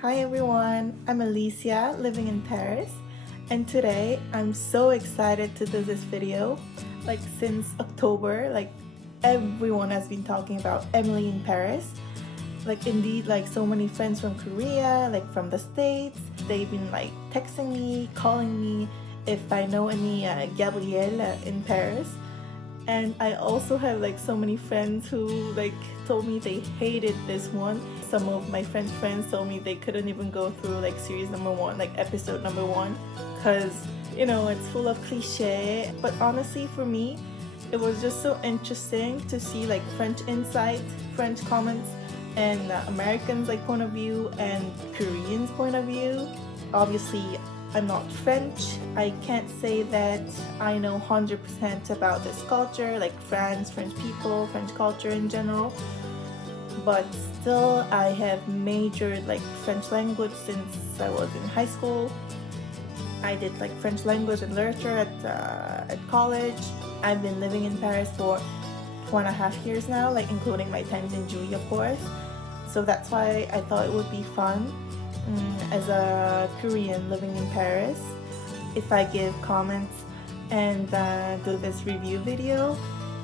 Hi everyone, I'm Alicia living in Paris, and today I'm so excited to do this video. Like since October, everyone has been talking about Emily in Paris. Indeed, so many friends from Korea, from the States, they've been texting me, calling me if I know any Gabriel in Paris. And I also have so many friends who told me they hated this one. Some of my friends told me they couldn't even go through series number 1, episode number 1, because it's full of cliche. But honestly, for me, it was just so interesting to see French insight, French comments, and Americans point of view and Koreans point of view. Obviously, I'm not French. I can't say that I know 100% about this culture, France, French people, French culture in general. But still, I have majored French language since I was in high school. I did French language and literature at college. I've been living in Paris for 2.5 years now, including my times in Julie, of course. So that's why I thought it would be fun as a Korean living in Paris if I give comments and do this review video,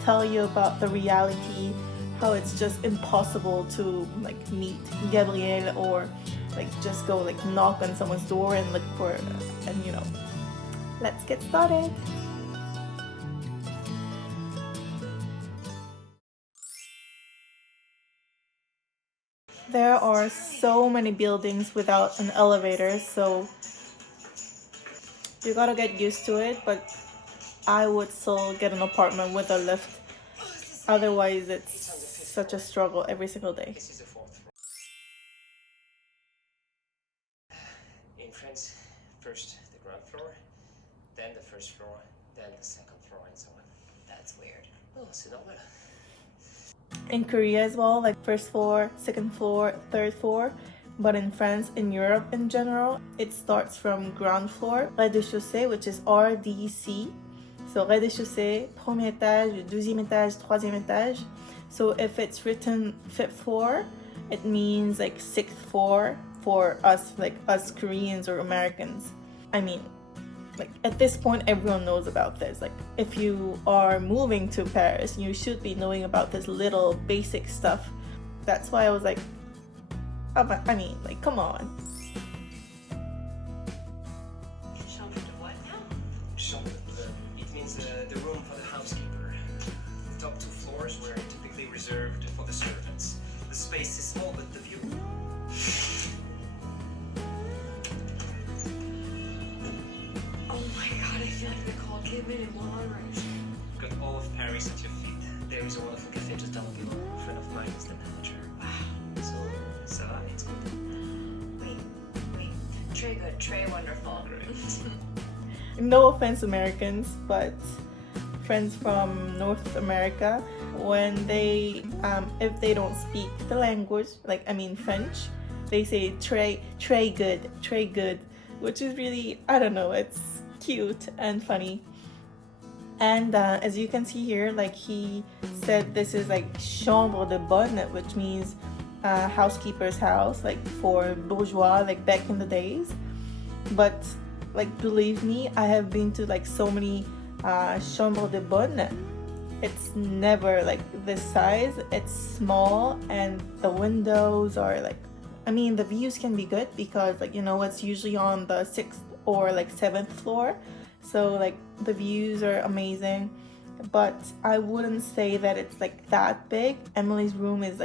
tell you about the reality, how it's just impossible to meet Gabriel or just go knock on someone's door and look for, and let's get started. There are so many buildings without an elevator, so you gotta get used to it, but I would still get an apartment with a lift. Otherwise, it's such a struggle every single day. This is the 4th floor. In France, first the ground floor, then the first floor, then the second floor, and so on. That's weird. Oh, c'est normal. In Korea as well, first floor, second floor, third floor. But in France, in Europe in general, it starts from ground floor, rez-de-chaussée, which is RDC. So rez-de-chaussée, premier étage, deuxième étage, troisième étage. So if it's written 5th floor, it means 6th floor for us, us Koreans or Americans. I mean, at this point, everyone knows about this. If you are moving to Paris, you should be knowing about this little basic stuff. That's why I was come on. Chambre de Bonne now? Chambre de Bonne. It means the room for the housekeeper. The top 2 floors were typically reserved for the servants. The space is small, but the view... Oh my god, I feel like the call came in one already. Got all of Paris at your feet. There is a wonderful cafe just down below. A friend of mine is the manager. Wow. So, ça va, it's good. Wait. Très good, très wonderful. No offense, Americans, but friends from North America, when they, if they don't speak the language, French, they say très good, which is really, I don't know, it's cute and funny. And as you can see here, he said this is Chambre de Bonne, which means housekeeper's house, for bourgeois, back in the days. But believe me, I have been to so many Chambre de Bonne. It's never this size. It's small, and the windows are the views can be good because it's usually on the 6th or 7th floor, so the views are amazing. But I wouldn't say that it's that big. Emily's room is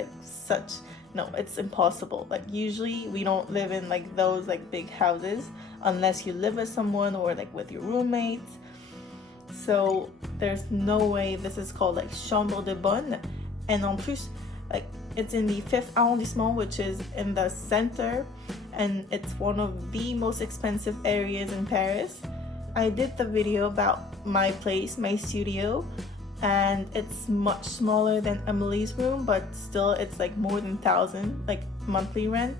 no, it's impossible. Usually we don't live in those big houses unless you live with someone or with your roommates. So there's no way this is called Chambre de Bonne. And en plus, it's in the 5th arrondissement, which is in the center, and it's one of the most expensive areas in Paris. I did the video about my place, my studio, and it's much smaller than Emily's room, but still it's more than 1,000 monthly rent.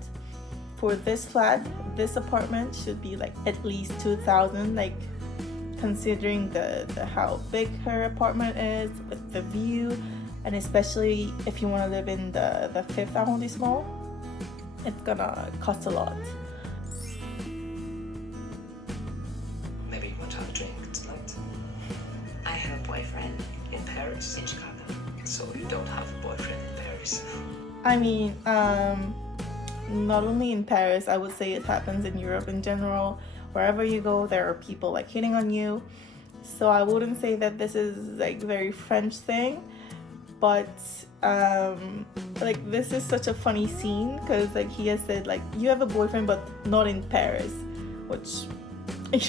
For this flat, this apartment should be at least 2,000, considering the how big her apartment is with the view, and especially if you want to live in the 5th arrondissement. it's gonna cost a lot. Maybe you want to have a drink tonight? I have a boyfriend In Paris? in Chicago. So you don't have a boyfriend in Paris? I mean, not only in Paris, I would say it happens in Europe in general. Wherever you go, there are people like hitting on you. So I wouldn't say that this is like very French thing, but like this is such a funny scene because like he has said like you have a boyfriend but not in Paris, which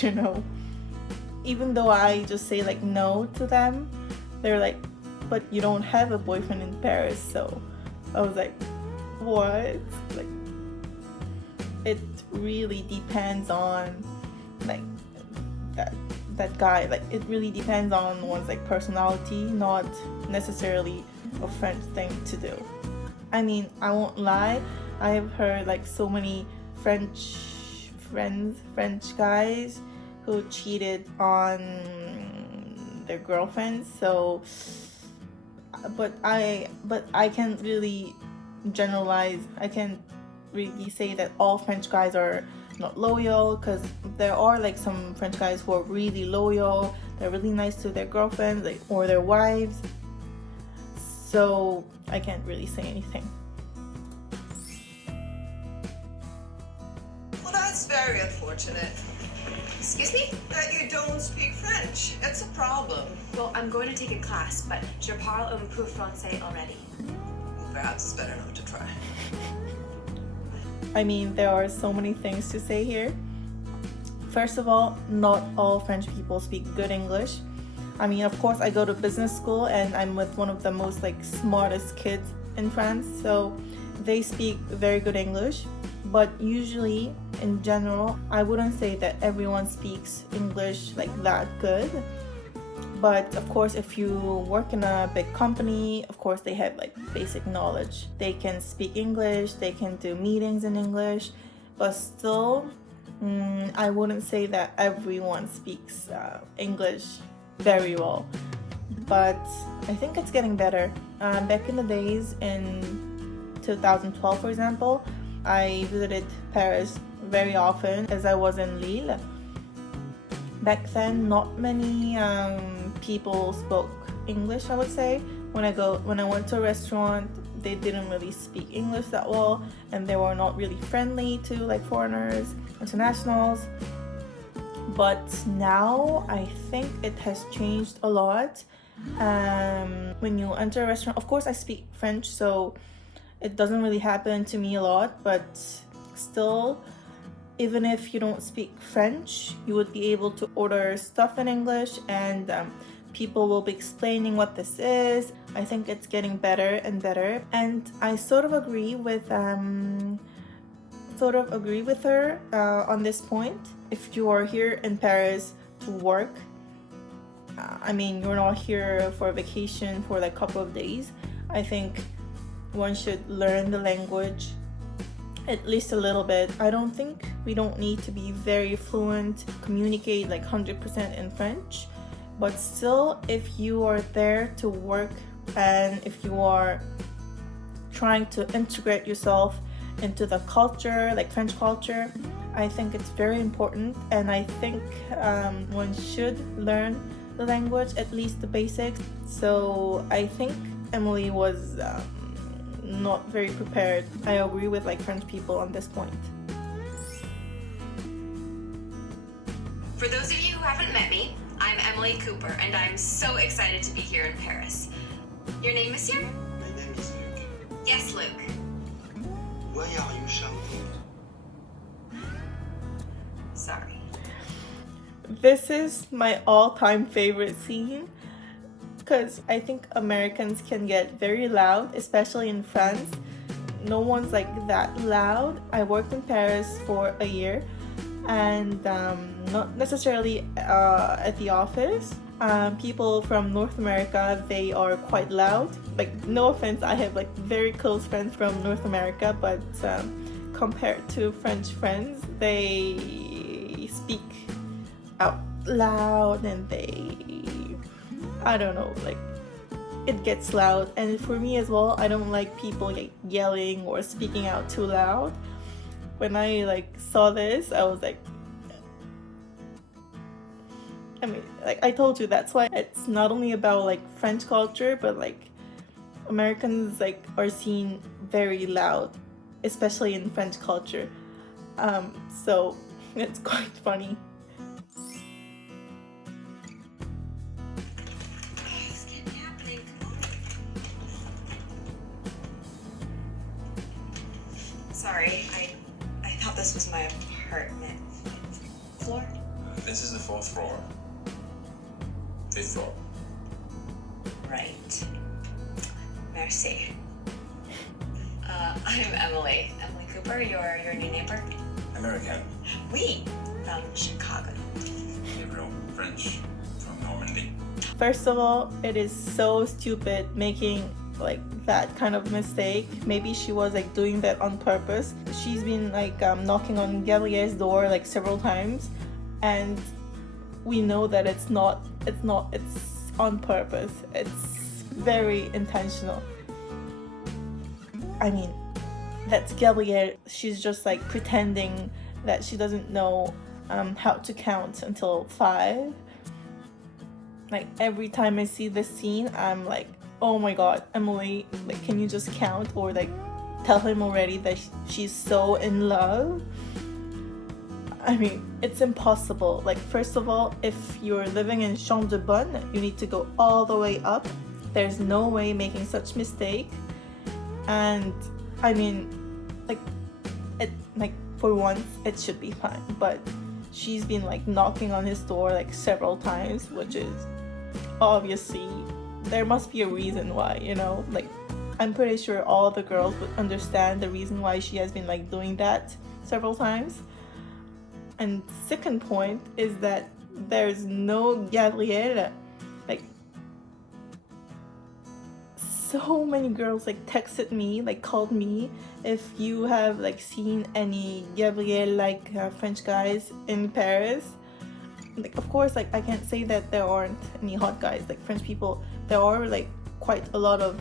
you know, even though I just say like no to them, they're like, but you don't have a boyfriend in Paris. So I was like, what? Like, it really depends on like that guy. Like, it really depends on one's like personality, not necessarily a French thing to do. I mean, I won't lie, I have heard like so many French guys who cheated on their girlfriends. So but I can't really generalize. I can't really say that all French guys are not loyal, because there are like some French guys who are really loyal. They're really nice to their girlfriends, like, or their wives. So I can't really say anything. Well, that's very unfortunate Excuse me? that you don't speak French. It's a problem. Well, I'm going to take a class, but je parle un peu français already. Perhaps it's better not to try. I mean, there are so many things to say here. First of all, not all French people speak good English. I mean, of course, I go to business school and I'm with one of the most like smartest kids in France, so they speak very good English. But usually, in general, I wouldn't say that everyone speaks English like that good. But of course, if you work in a big company, of course they have like basic knowledge. They can speak English, they can do meetings in English, but still, I wouldn't say that everyone speaks English very well. But I think it's getting better. Back in the days, in 2012, for example, I visited Paris very often as I was in Lille. Back then, not many people spoke English, I would say. When I went to a restaurant, they didn't really speak English that well, and they were not really friendly to like foreigners, internationals. But now I think it has changed a lot. When you enter a restaurant, of course I speak French, so it doesn't really happen to me a lot, but still, even if you don't speak French, you would be able to order stuff in English, and people will be explaining what this is. I think it's getting better and better, and I sort of agree with her on this point. If you are here in Paris to work, I mean, you're not here for a vacation for like a couple of days. I think one should learn the language at least a little bit. I don't think we don't need to be very fluent, communicate like 100% in French, but still, if you are there to work and if you are trying to integrate yourself into the culture, like French culture, I think it's very important, and I think one should learn the language, at least the basics. So I think Emily was not very prepared. I agree with like French people on this point. For those of you who haven't met me, I'm Emily Cooper, and I'm so excited to be here in Paris. Your name, monsieur? My name is Luke. Yes, Luke. Why are you shouting? Sorry. This is my all-time favorite scene, because I think Americans can get very loud, especially in France. No one's like that loud. I worked in Paris for a year, and not necessarily at the office. People from North America, they are quite loud. Like, no offense, I have like very close friends from North America, but compared to French friends, they speak out loud, and I don't know, like, it gets loud, and for me as well, I don't like people like yelling or speaking out too loud. When I like saw this, I was like, I mean, like I told you, that's why it's not only about like French culture, but like Americans like are seen very loud, especially in French culture. So it's quite funny. This can't be happening. Come on. Sorry, I thought this was my apartment. Floor? This is the 4th floor. 5th floor. Right. Merci. I'm Emily. Emily Cooper, your new neighbor. American. We from Chicago. Gabriel. French. From Normandy. First of all, it is so stupid making like that kind of mistake. Maybe she was like doing that on purpose. She's been like knocking on Gabriel's door like several times, and we know that it's on purpose. It's very intentional. I mean, that's Gabriel. She's just like pretending that she doesn't know how to count until 5. Like every time I see this scene, I'm like, oh my god, Emily, like can you just count, or like tell him already that she's so in love? I mean, it's impossible. Like first of all, if you're living in Chambre de Bonne, you need to go all the way up. There's no way making such mistake. And I mean, like for once it should be fine, but she's been like knocking on his door like several times, which is obviously there must be a reason why, you know. Like I'm pretty sure all the girls would understand the reason why she has been like doing that several times. And second point is that there's no Gabriel. Like so many girls like texted me, like called me, if you have like seen any Gabriel like French guys in Paris. Like of course, like I can't say that there aren't any hot guys, like French people. There are like quite a lot of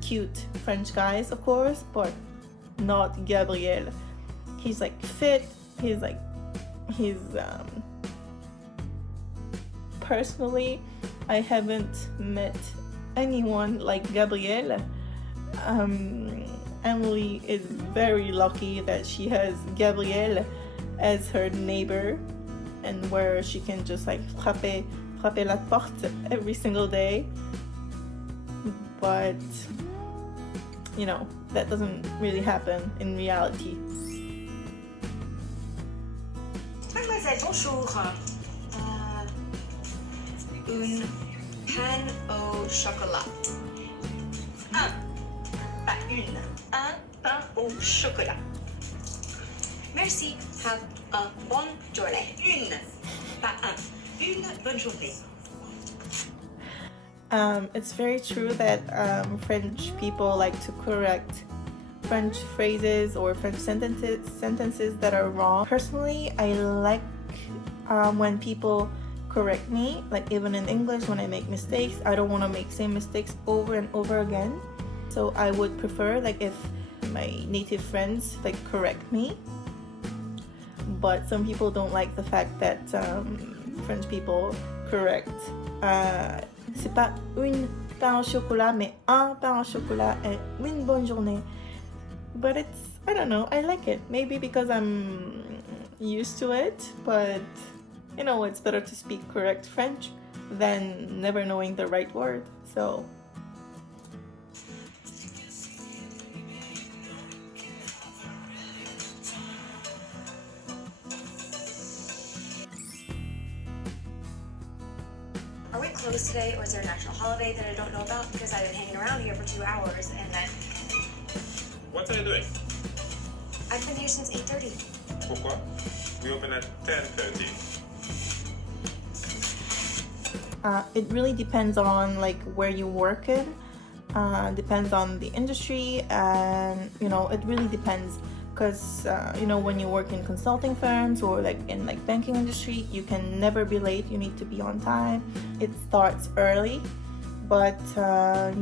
cute French guys, of course, but not Gabriel. He's like fit. He's personally, I haven't met anyone like Gabriel. Emily is very lucky that she has Gabriel as her neighbor, and where she can just like frapper la porte every single day. But you know, that doesn't really happen in reality. Mademoiselle, bonjour. Une pain au chocolat. Un, pas une. Un pain au chocolat. Merci. Have a bonne journée. Une, pas un. Une bonne journée. It's very true that French people like to correct French phrases or French sentences that are wrong. Personally, I like when people correct me, like even in English when I make mistakes. I don't want to make same mistakes over and over again. So I would prefer like if my native friends like correct me. But some people don't like the fact that French people correct. C'est pas une pain au chocolat, mais un pain au chocolat et une bonne journée. But it's, I don't know, I like it. Maybe because I'm used to it, but you know, it's better to speak correct French than never knowing the right word. So Are we closed today, or is there a national holiday that I don't know about? Because I've been hanging around here for 2 hours, and then What are you doing? I've been here since 8:30. Pourquoi? We open at 10:30. it really depends on like where you work in. Depends on the industry, and you know, it really depends. Because you know, when you work in consulting firms or like in like banking industry, you can never be late. You need to be on time. It starts early, but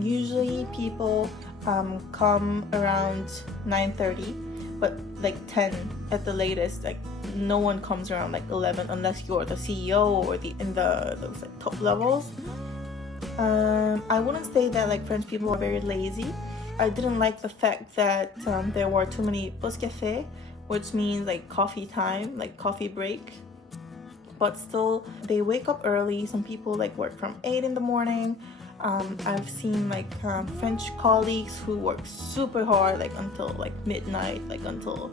usually people come around 9:30, but like 10 at the latest. Like no one comes around like 11 unless you're the CEO or in those like top levels. I wouldn't say that like French people are very lazy. I didn't like the fact that there were too many pause café, which means like coffee time, like coffee break. But still, they wake up early. Some people like work from 8 in the morning. I've seen like French colleagues who work super hard, like until like midnight, like until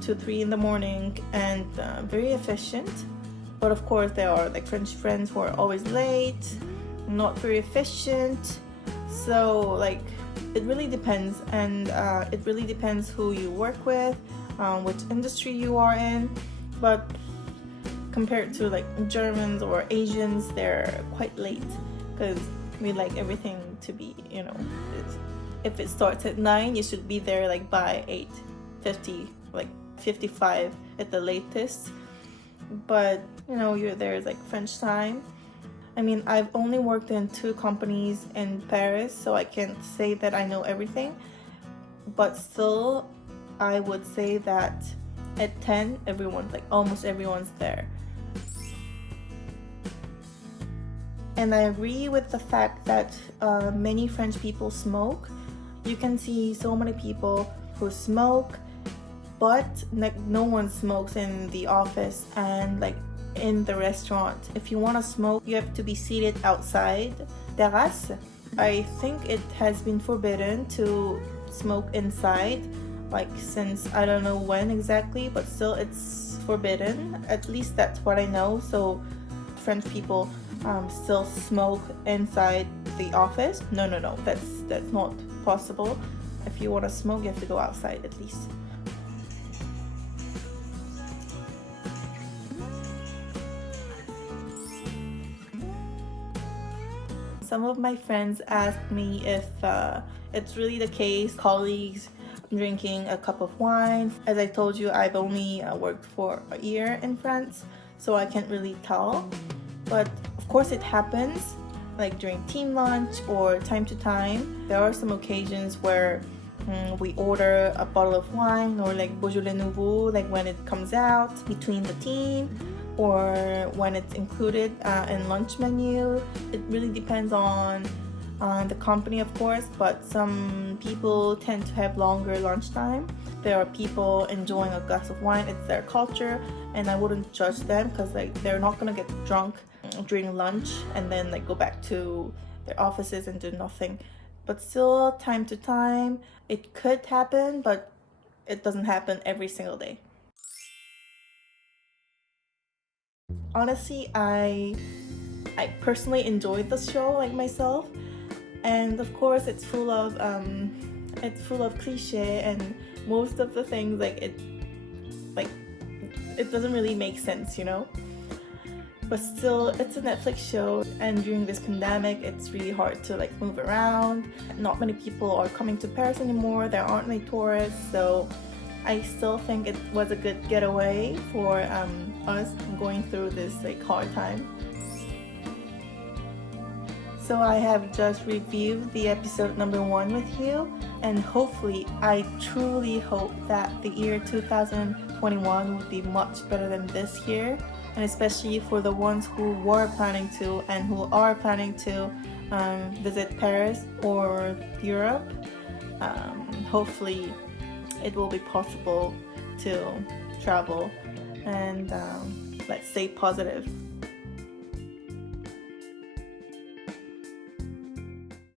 2-3 in the morning, and very efficient. But of course, there are like French friends who are always late, not very efficient. So like it really depends, and it really depends who you work with, which industry you are in. But compared to like Germans or Asians, they're quite late because we like everything to be, you know, if it starts at 9, you should be there like by 8:50, like 55 at the latest. But you know, there's like French time. I mean, I've only worked in 2 companies in Paris, so I can't say that I know everything. But still, I would say that at 10, almost everyone's there. And I agree with the fact that many French people smoke. You can see so many people who smoke, but like no one smokes in the office and like in the restaurant. If you want to smoke, you have to be seated outside. Terrasse, I think it has been forbidden to smoke inside, like since I don't know when exactly, but still it's forbidden. At least that's what I know. So French people still smoke inside the office. No, that's not possible. If you want to smoke, you have to go outside at least. Some of my friends asked me if it's really the case, colleagues drinking a cup of wine. As I told you, I've only worked for a year in France, so I can't really tell. But of course it happens, like during team lunch or time to time. There are some occasions where we order a bottle of wine or like Beaujolais Nouveau, like when it comes out between the team or when it's included in lunch menu. It really depends on the company, of course, but some people tend to have longer lunchtime. There are people enjoying a glass of wine. It's their culture, and I wouldn't judge them because like they're not gonna get drunk during lunch and then like go back to their offices and do nothing. But still, time to time, it could happen, but it doesn't happen every single day. Honestly, I personally enjoyed the show like myself, and of course it's full of cliche, and most of the things it doesn't really make sense, you know. But still, it's a Netflix show, and during this pandemic, it's really hard to like move around. Not many people are coming to Paris anymore. There aren't many tourists, so I still think it was a good getaway for us going through this like hard time. So I have just reviewed the episode number 1 with you, and hopefully, I truly hope that the year 2021 would be much better than this year, and especially for the ones who were planning to and who are planning to visit Paris or Europe. Hopefully it will be possible to travel, and let's stay positive.